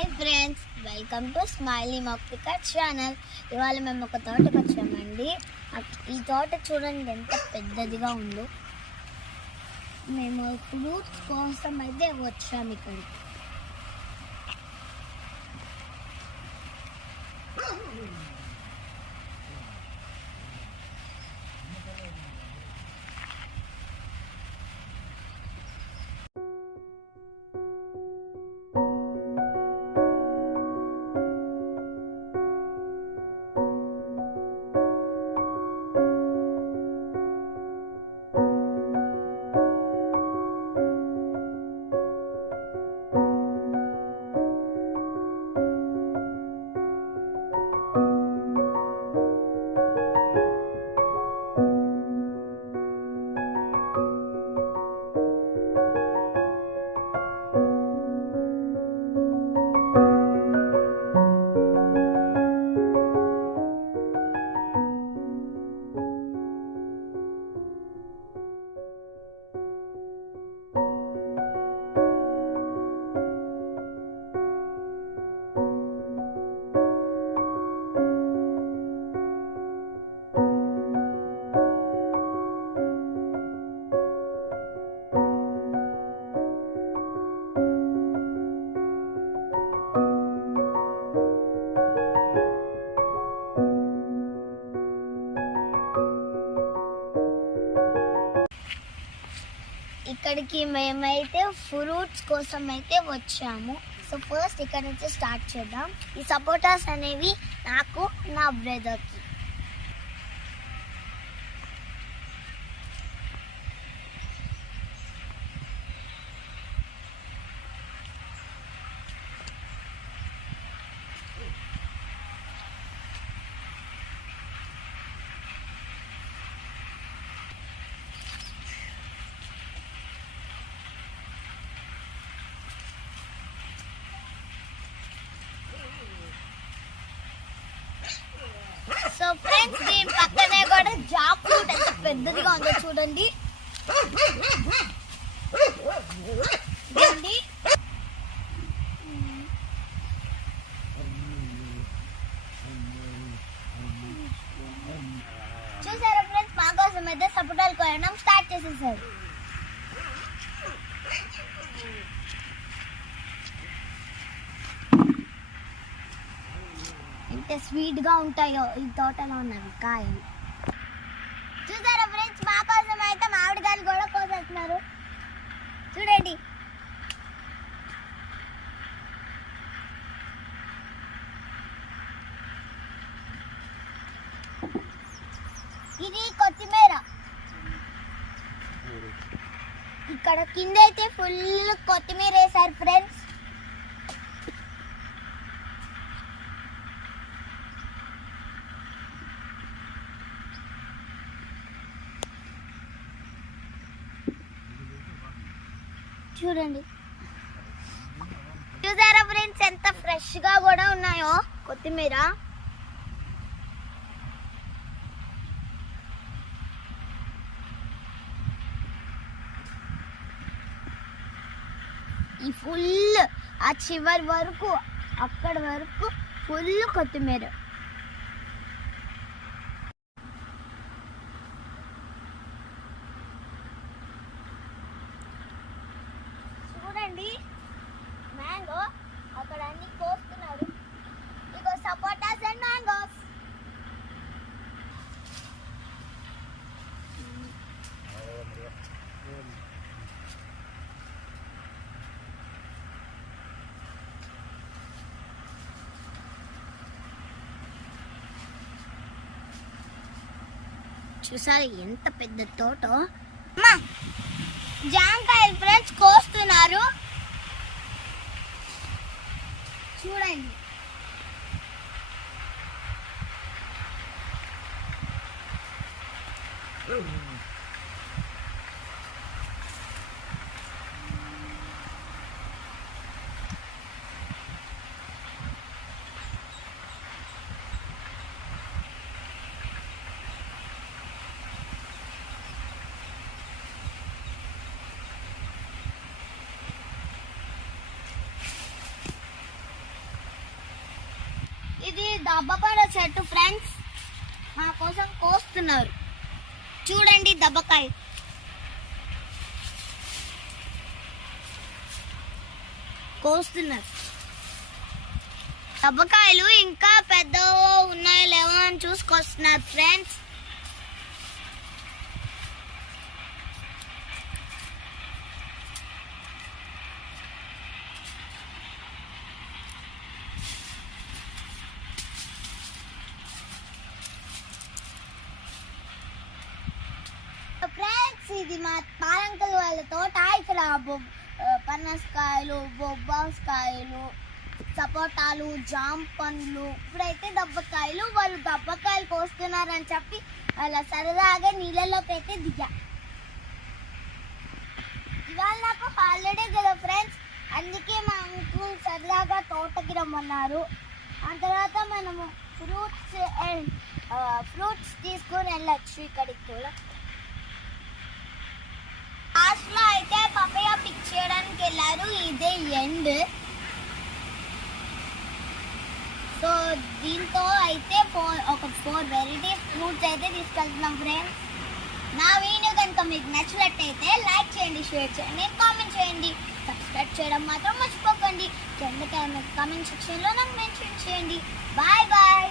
Hi friends, welcome to smiley మొక్కిక channel. ఇవాళ మేము ఒక తోటకు వచ్చామండి. ఈ తోట చూడండి ఎంత పెద్దదిగా ఉందో. మేము ఫ్రూట్స్ కోసం అయితే వచ్చాము ఇక్కడికి. ఇక్కడికి మేమైతే ఫ్రూట్స్ కోసం అయితే వచ్చాము. సో ఫస్ట్ ఇక్కడ నుంచి స్టార్ట్ చేద్దాం. ఈ సపోటాస్ అనేవి నాకు, నా బ్రదర్కి. సో ఫ్రెండ్స్, దీని పక్కనే కూడా జాక్ ఫ్రూట్ ఎంత పెద్దదిగా ఉందో చూడండి. చూసారా ఫ్రెండ్స్, మా కోసం అయితే సపోటాలు కోయడం స్టార్ట్ చేసేసారు. ఎంత స్వీట్ గా ఉంటాయో ఈ తోటలో ఉన్నవి కాయలు. చూసారా ఫ్రెండ్స్, మా కోసం అయితే మామిడికాయలు కూడా కోసేస్తున్నారు. చూడండి. ఇది కొత్తిమీర. ఇక్కడ కింద అయితే ఫుల్ కొత్తిమీర వేసారు ఫ్రెండ్స్. చూడండి, చూసారా ఫ్రెండ్స్ ఎంత ఫ్రెష్ గా కూడా ఉన్నాయో కొత్తిమీర. ఈ ఫుల్ ఆ చివరి వరకు, అక్కడ వరకు ఫుల్ కొత్తిమీర. మ్యాంగో అక్కడ అన్ని కోస్తున్నారు. ఇగో సపోటాస్ అండ్ మ్యాంగోస్. చూసారు ఎంత పెద్ద తోట. జాంకాయలు ఫ్రెండ్స్ కోస్తున్నారు. చూడండి. ఇది దబ్బపడ చెట్టు ఫ్రెండ్స్, మా కోసం కోస్తున్నారు. చూడండి దబ్బకాయ కోస్తున్నారు. దబ్బకాయలు ఇంకా పెద్ద ఉన్నాయో లేవో అని చూసుకొస్తున్నారు ఫ్రెండ్స్. ఫ్రెండ్స్ ఇది మా పాలంకల్ వాళ్ళ తోట. ఇక్కడ పనసకాయలు, బొబ్బాస్కాయలు, సపోటాలు, జామ పండ్లు, ఇప్పుడైతే దబ్బకాయలు. వాళ్ళు దబ్బకాయలు కోస్తున్నారని చెప్పి అలా సరదాగా నీళ్ళలోకి అయితే దిగా. ఇవాళ నాకు హాలిడే కదా ఫ్రెండ్స్, అందుకే మా అంకుల్ సరదాగా తోటకి రమ్మన్నారు. ఆ తర్వాత మనము ఫ్రూట్స్ తీసుకొని వెళ్ళచ్చు ఇక్కడికి కూడా. లాస్ట్లో అయితే పపయ పిక్ చేయడానికి వెళ్ళారు. ఇదే ఎండ్. సో దీంతో అయితే ఒక 4 వెరైటీస్ ఫ్రూట్స్ అయితే తీసుకెళ్తున్నాం ఫ్రెండ్స్. నా వీడియో కనుక మీకు నచ్చినట్టయితే లైక్ చేయండి, షేర్ చేయండి, కామెంట్ చేయండి, సబ్స్క్రైబ్ చేయడం మాత్రం మర్చిపోకండి. కింద కామెంట్ సెక్షన్లో నాకు మెన్షన్ చేయండి. Bye bye.